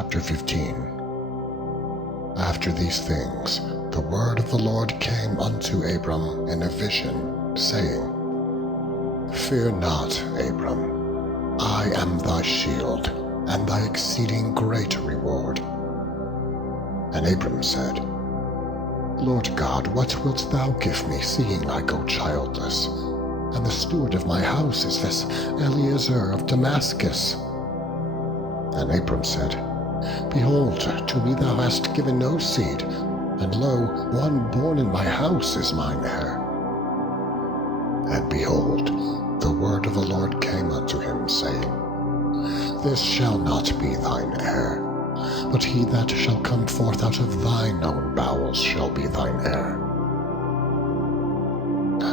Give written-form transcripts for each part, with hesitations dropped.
Chapter 15. After these things, the word of the Lord came unto Abram in a vision, saying, Fear not, Abram, I am thy shield, and thy exceeding great reward. And Abram said, Lord God, what wilt thou give me, seeing I go childless? And the steward of my house is this Eliezer of Damascus. And Abram said, Behold, to me thou hast given no seed, and lo, one born in my house is mine heir. And behold, the word of the Lord came unto him, saying, This shall not be thine heir, but he that shall come forth out of thine own bowels shall be thine heir.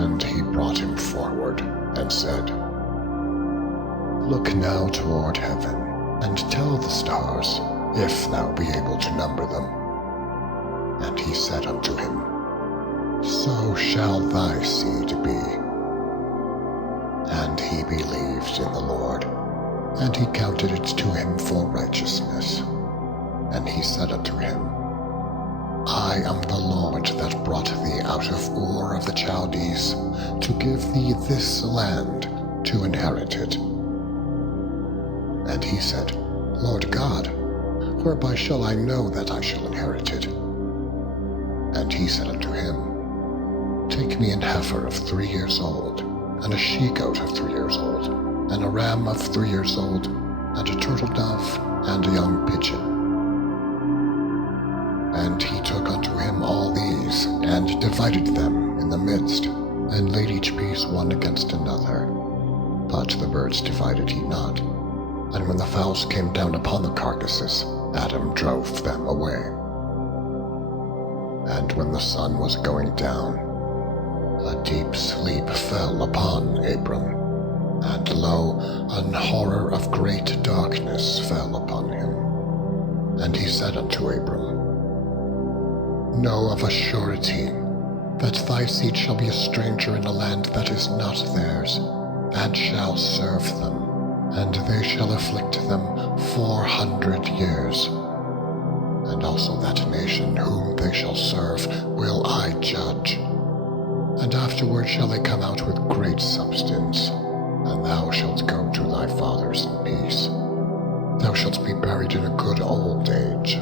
And he brought him forward, and said, Look now toward heaven, and tell the stars, if thou be able to number them. And he said unto him, So shall thy seed be. And he believed in the Lord, and he counted it to him for righteousness. And he said unto him, I am the Lord that brought thee out of Ur of the Chaldees, to give thee this land to inherit it. And he said, Lord God, whereby shall I know that I shall inherit it? And he said unto him, Take me an heifer of 3 years old, and a she-goat of 3 years old, and a ram of 3 years old, and a turtle dove, and a young pigeon. And he took unto him all these, and divided them in the midst, and laid each piece one against another. But the birds divided he not. And when the fowls came down upon the carcasses, Adam drove them away. And when the sun was going down, a deep sleep fell upon Abram, and lo, an horror of great darkness fell upon him. And he said unto Abram, Know of a surety that thy seed shall be a stranger in a land that is not theirs, and shall serve them. And they shall afflict them 400 years. And also that nation whom they shall serve will I judge. And afterward shall they come out with great substance, and thou shalt go to thy fathers in peace. Thou shalt be buried in a good old age.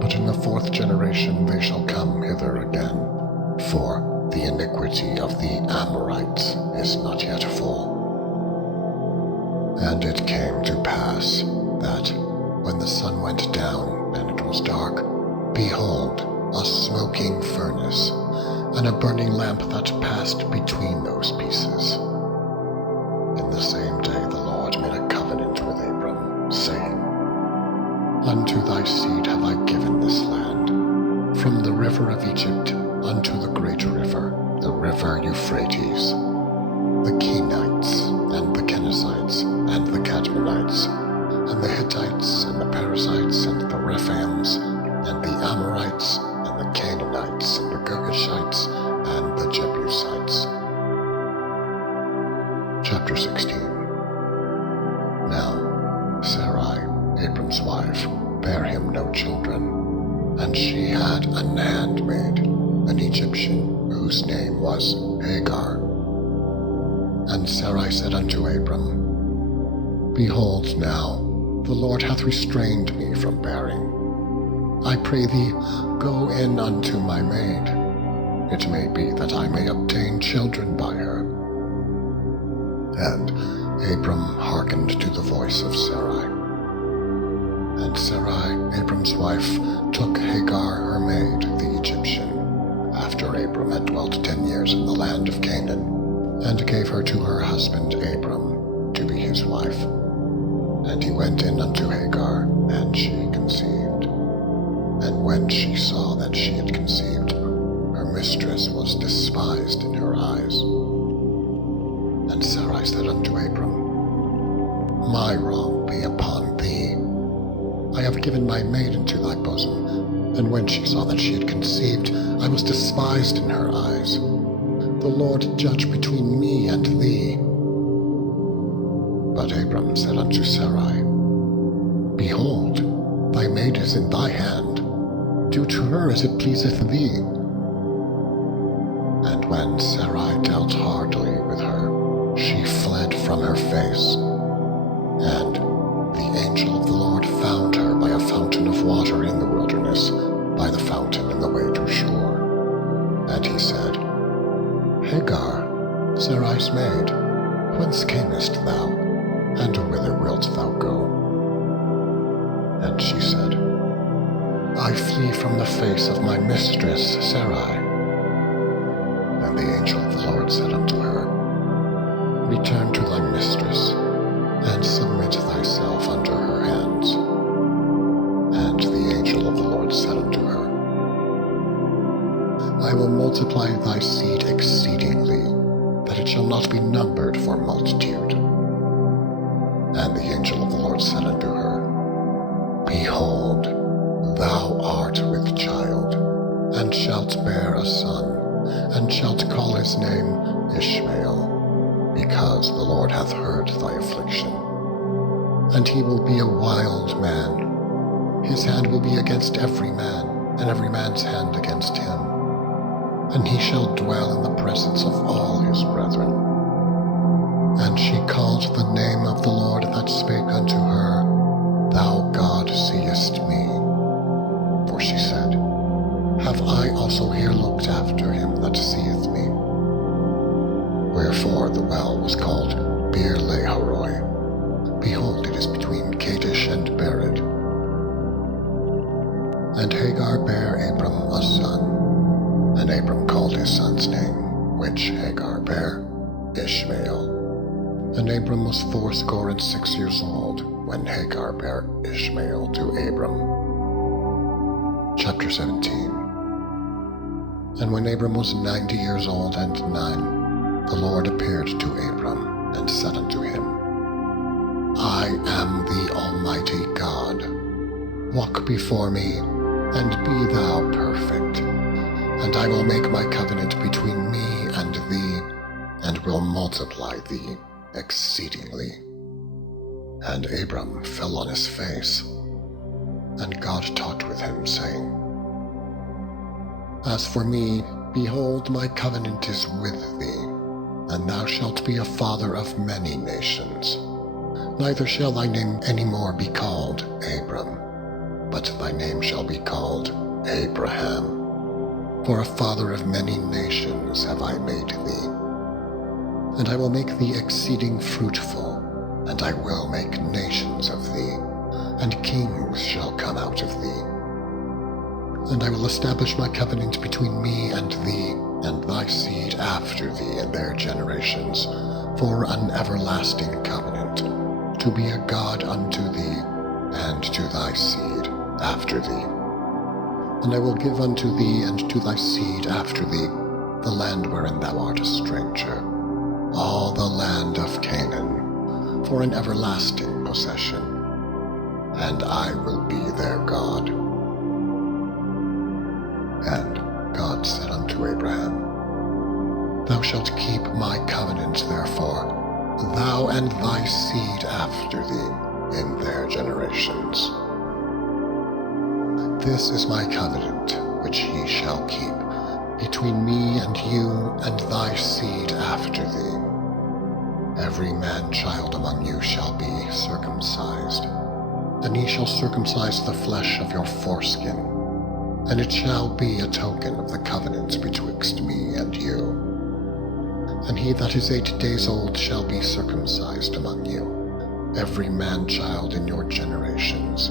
But in the 4th generation they shall come hither again, for the iniquity of the Amorites is not yet full. And it came to pass that, when the sun went down and it was dark, behold, a smoking furnace, and a burning lamp that passed between those pieces. In the same day the Lord made a covenant with Abram, saying, Unto thy seed have I given this land, from the river of Egypt unto the great river, the river Euphrates, the Kenites, and the Kenizzites, and the Cadmonites, and the Hittites, and the Perizzites, and the Rephaims, and the Amorites, and the Canaanites, and the Girgashites, and the Jebusites. Chapter 16. Now Sarai, Abram's wife, bare him no children, and she had an handmaid, an Egyptian, whose name was Hagar. And Sarai said unto Abram, Behold now, the Lord hath restrained me from bearing. I pray thee, go in unto my maid. It may be that I may obtain children by her. And Abram hearkened to the voice of Sarai. And Sarai, Abram's wife, took Hagar her maid, the Egyptian, after Abram had dwelt 10 years in the land of Canaan, and gave her to her husband Abram, to be his wife. And he went in unto Hagar, and she conceived. And when she saw that she had conceived, her mistress was despised in her eyes. And Sarai said unto Abram, My wrong be upon thee. I have given my maid into thy bosom, and when she saw that she had conceived, I was despised in her eyes. The Lord judge between me and thee. But Abram said unto Sarai, Behold, my maid is in thy hand. Do to her as it pleaseth thee. And when Sarai dealt hardly with her, she fled from her face. And the angel of the Lord found her by a fountain of water in the wilderness, by the fountain in the way to Shur. And he said, Hagar, Sarai's maid, whence camest thou, and whither wilt thou go? And she said, I flee from the face of my mistress Sarai. And the angel of the Lord said unto her, Return to thy mistress, and submit thyself under her hands. And the angel of the Lord said unto her, I will multiply thy seed exceedingly, that it shall not be numbered for multitude. And the angel of the Lord said unto her, Behold, thou art with child, and shalt bear a son, and shalt call his name Ishmael, because the Lord hath heard thy affliction. And he will be a wild man. His hand will be against every man, and every man's hand against him. And he shall dwell in the presence of all his brethren. And she called the name of the Lord that spake unto her, Thou God seest me. For she said, Have I also here looked after him that seeth me? Wherefore the well was called Beer Lahairoi. Behold, it is between Kadesh and Bered. And Hagar bare Abram a son. And Abram called his son's name, which Hagar bare, Ishmael. And Abram was 86 years old, when Hagar bare Ishmael to Abram. Chapter 17. And when Abram was 90 years old and 9, the Lord appeared to Abram, and said unto him, I am the Almighty God. Walk before me, and be thou perfect. And I will make my covenant between me and thee, and will multiply thee exceedingly. And Abram fell on his face, and God talked with him, saying, As for me, behold, my covenant is with thee, and thou shalt be a father of many nations. Neither shall thy name any more be called Abram, but thy name shall be called Abraham. For a father of many nations have I made thee. And I will make thee exceeding fruitful, and I will make nations of thee, and kings shall come out of thee. And I will establish my covenant between me and thee, and thy seed after thee in their generations, for an everlasting covenant, to be a God unto thee, and to thy seed after thee. And I will give unto thee and to thy seed after thee the land wherein thou art a stranger, all the land of Canaan, for an everlasting possession, and I will be their God. And God said unto Abraham, Thou shalt keep my covenant therefore, thou and thy seed after thee in their generations. This is my covenant, which ye shall keep, between me and you and thy seed after thee. Every man-child among you shall be circumcised, and ye shall circumcise the flesh of your foreskin, and it shall be a token of the covenant betwixt me and you. And he that is 8 days old shall be circumcised among you, every man-child in your generations.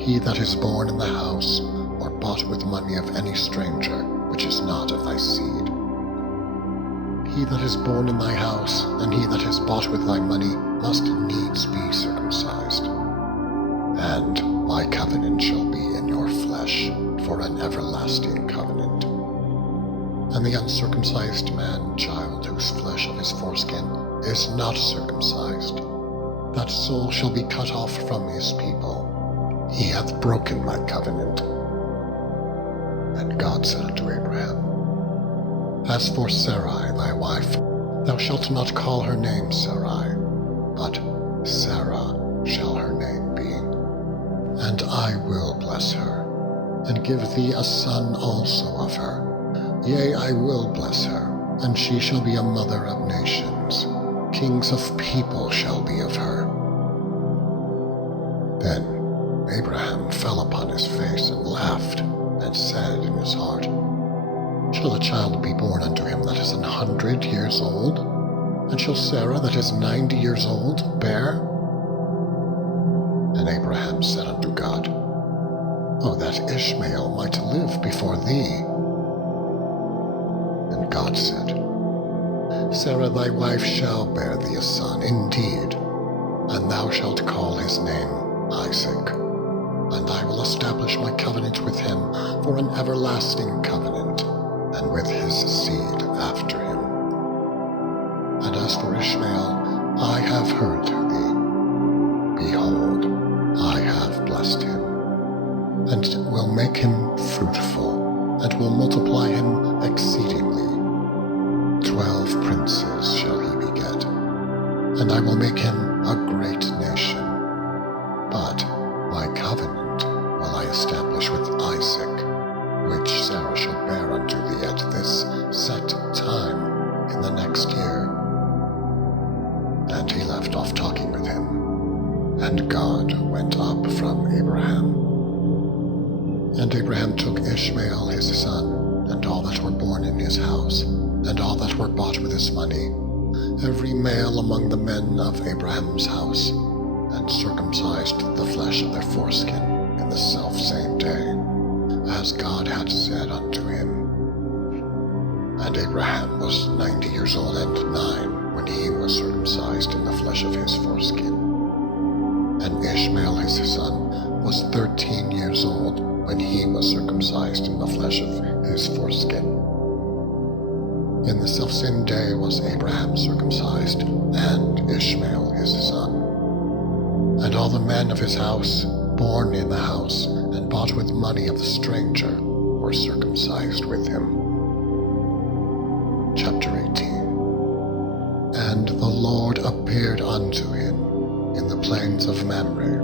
He that is born in the house, or bought with money of any stranger, which is not of thy seed. He that is born in thy house, and he that is bought with thy money, must needs be circumcised. And my covenant shall be in your flesh, for an everlasting covenant. And the uncircumcised man-child, whose flesh of his foreskin is not circumcised, that soul shall be cut off from his people. He hath broken my covenant. And God said unto Abraham, As for Sarai thy wife, thou shalt not call her name Sarai, but Sarah shall her name be. and I will bless her, and give thee a son also of her. Yea, I will bless her, and she shall be a mother of nations. Kings of people shall be of her. Then Abraham fell upon his face and laughed, and said in his heart, Shall a child be born unto him that is 100 years old? And shall Sarah that is 90 years old bear? And Abraham said unto God, O that Ishmael might live before thee. And God said, Sarah thy wife shall bear thee a son indeed, and thou shalt call his name Isaac. And I will establish my covenant with him for an everlasting covenant, and with his seed after him. And as for Ishmael, I have heard thee. Behold, I have blessed him, and will make him fruitful, and will multiply him exceedingly. 12 princes shall he beget, and I will make him a great nation. But my covenant will I establish with Isaac, which Sarah shall bear unto thee at this set time in the next year. And he left off talking with him, and God went up from Abraham. And Abraham took Ishmael his son, and all that were born in his house, and all that were bought with his money, every male among the men of Abraham's house, and circumcised the flesh of their foreskin in the selfsame day, as God had said unto him. And Abraham was 90 years old and 9 when he was circumcised in the flesh of his foreskin. And Ishmael his son was 13 years old when he was circumcised in the flesh of his foreskin. In the selfsame day was Abraham circumcised, and Ishmael his son. And all the men of his house, born in the house, and bought with money of the stranger, were circumcised with him. Chapter 18. And the Lord appeared unto him in the plains of Mamre.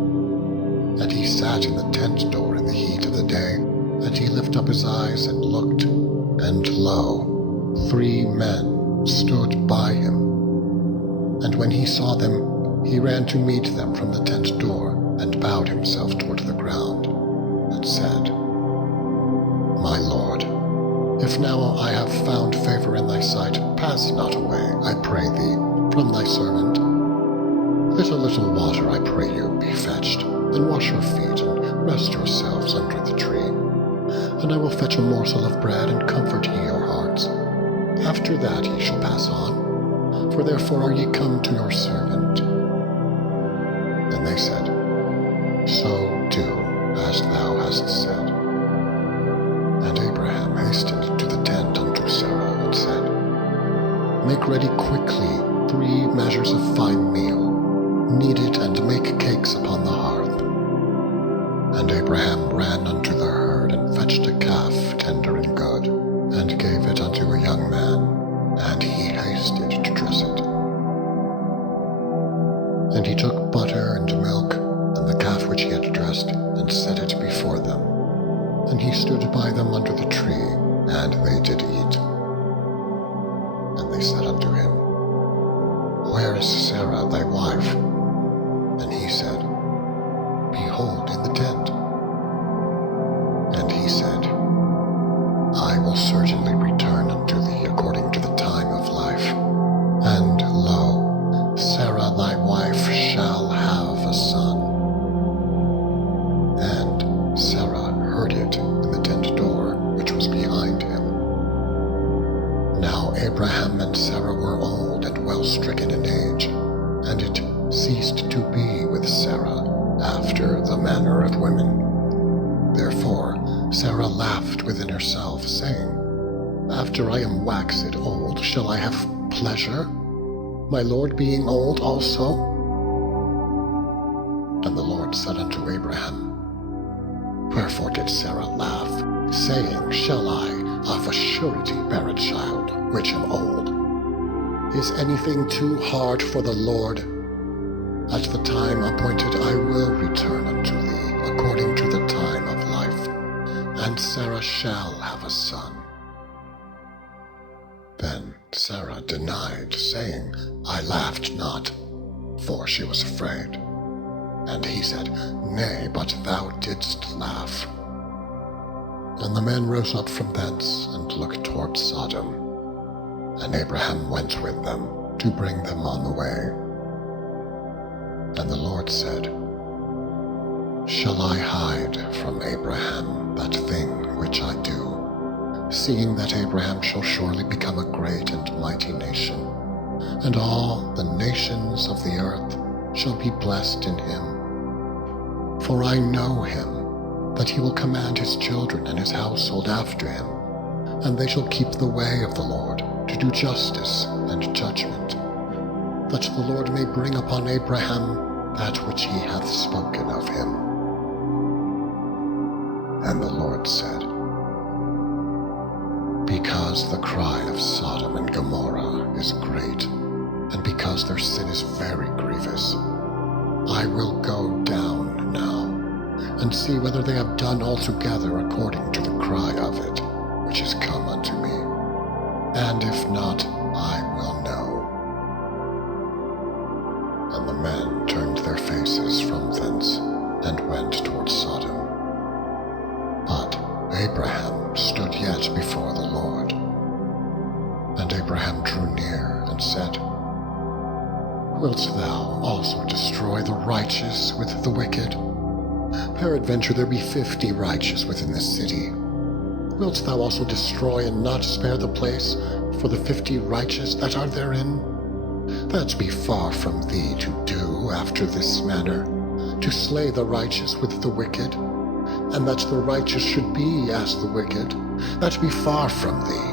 And he sat in the tent door in the heat of the day, and he lifted up his eyes and looked, and lo, 3 men stood by him. And when he saw them, he ran to meet them from the tent door, and bowed himself toward the ground, and said, My Lord, if now I have found favor in thy sight, pass not away, I pray thee, from thy servant. Let a little water, I pray you, be fetched, and wash your feet, and rest yourselves under the tree. And I will fetch a morsel of bread, and comfort ye your hearts. After that ye shall pass on, for therefore are ye come to your servant. And they said, So do as thou hast said. And Abraham hastened to the tent unto Sarah, and said, Make ready quickly 3 measures of fine meal, knead it, and make cakes upon the hearth. And Abraham ran unto the herd, and fetched a calf tender and good, and gave it unto a young man, and he hasted to dress it. And he took butter and milk, and the calf which he had dressed, and set it before them. And he stood by them under the tree, and they did eat. And they said unto him, Where is Sarah thy wife? And he said, Behold, in the tent. And he said, I will certainly return unto thee according to the time of life. And lo, Sarah thy wife shall have a son. And Sarah heard it in the tent door, which was behind him. Now Abraham and Sarah were old and well stricken in age, and it ceased to be with Sarah after the manner of women. Therefore Sarah laughed within herself, saying, After I am waxed old, shall I have pleasure, my Lord being old also? And the Lord said unto Abraham, Wherefore did Sarah laugh, saying, Shall I of a surety bear a child, which am old? Is anything too hard for the Lord? At the time appointed I will return unto thee according to the time of life, and Sarah shall have a son. Then Sarah denied, saying, I laughed not, for she was afraid. And he said, Nay, but thou didst laugh. And the men rose up from thence, and looked toward Sodom. And Abraham went with them, to bring them on the way. And the Lord said, Shall I hide from Abraham that thing which I do, seeing that Abraham shall surely become a great and mighty nation, and all the nations of the earth shall be blessed in him? For I know him, that he will command his children and his household after him, and they shall keep the way of the Lord, to do justice and judgment, that the Lord may bring upon Abraham that which he hath spoken of him. And the Lord said, Because the cry of Sodom and Gomorrah is great, and because their sin is very grievous, I will go down now, and see whether they have done altogether according to the cry of it, which is come unto me. And if not, I will know. And the men turned their faces from thence, and went toward Sodom. But Abraham stood yet before the Lord. And Abraham drew near, and said, Wilt thou also destroy the righteous with the wicked? Peradventure there be 50 righteous within this city. Wilt thou also destroy and not spare the place for the 50 righteous that are therein? That be far from thee to do after this manner, to slay the righteous with the wicked, and that the righteous should be as the wicked. That be far from thee.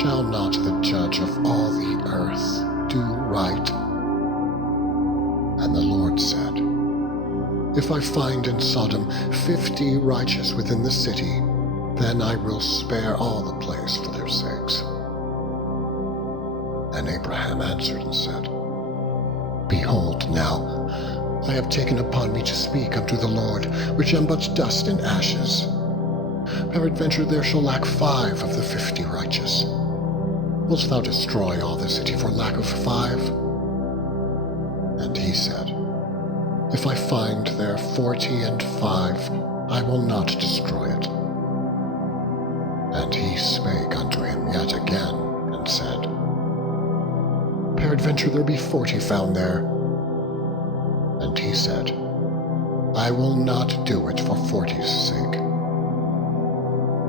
Shall not the judge of all the earth do right? And the Lord said, If I find in Sodom 50 righteous within the city, then I will spare all the place for their sakes. And Abraham answered and said, Behold now, I have taken upon me to speak unto the Lord, which am but dust and ashes. Peradventure there shall lack 5 of the 50 righteous. Wilt thou destroy all the city for lack of 5? And he said, If I find there 45, I will not destroy it. And he spake unto him yet again, and said, Peradventure there be 40 found there. And he said, I will not do it for 40's sake.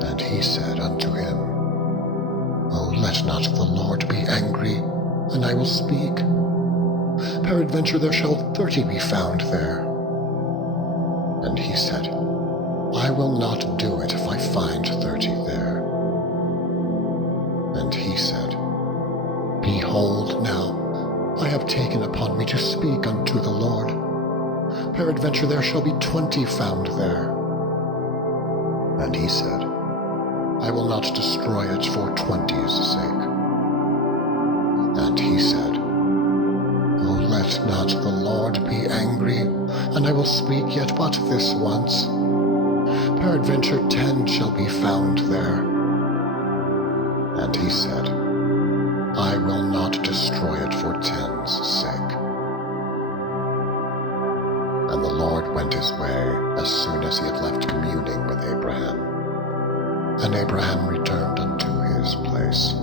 And he said unto him, O let not the Lord be angry, and I will speak. Peradventure there shall 30 be found there. And he said, I will not do it if I find 30 there. And he said, Behold now, I have taken upon me to speak unto the Lord. Peradventure there shall be 20 found there. And he said, I will not destroy it for 20's sake. And he said, O let not the Lord be angry, and I will speak yet but this once. Peradventure 10 shall be found there. And he said, I will not destroy it for 10's sake. And the Lord went his way as soon as he had left communing with Abraham. And Abraham returned unto his place.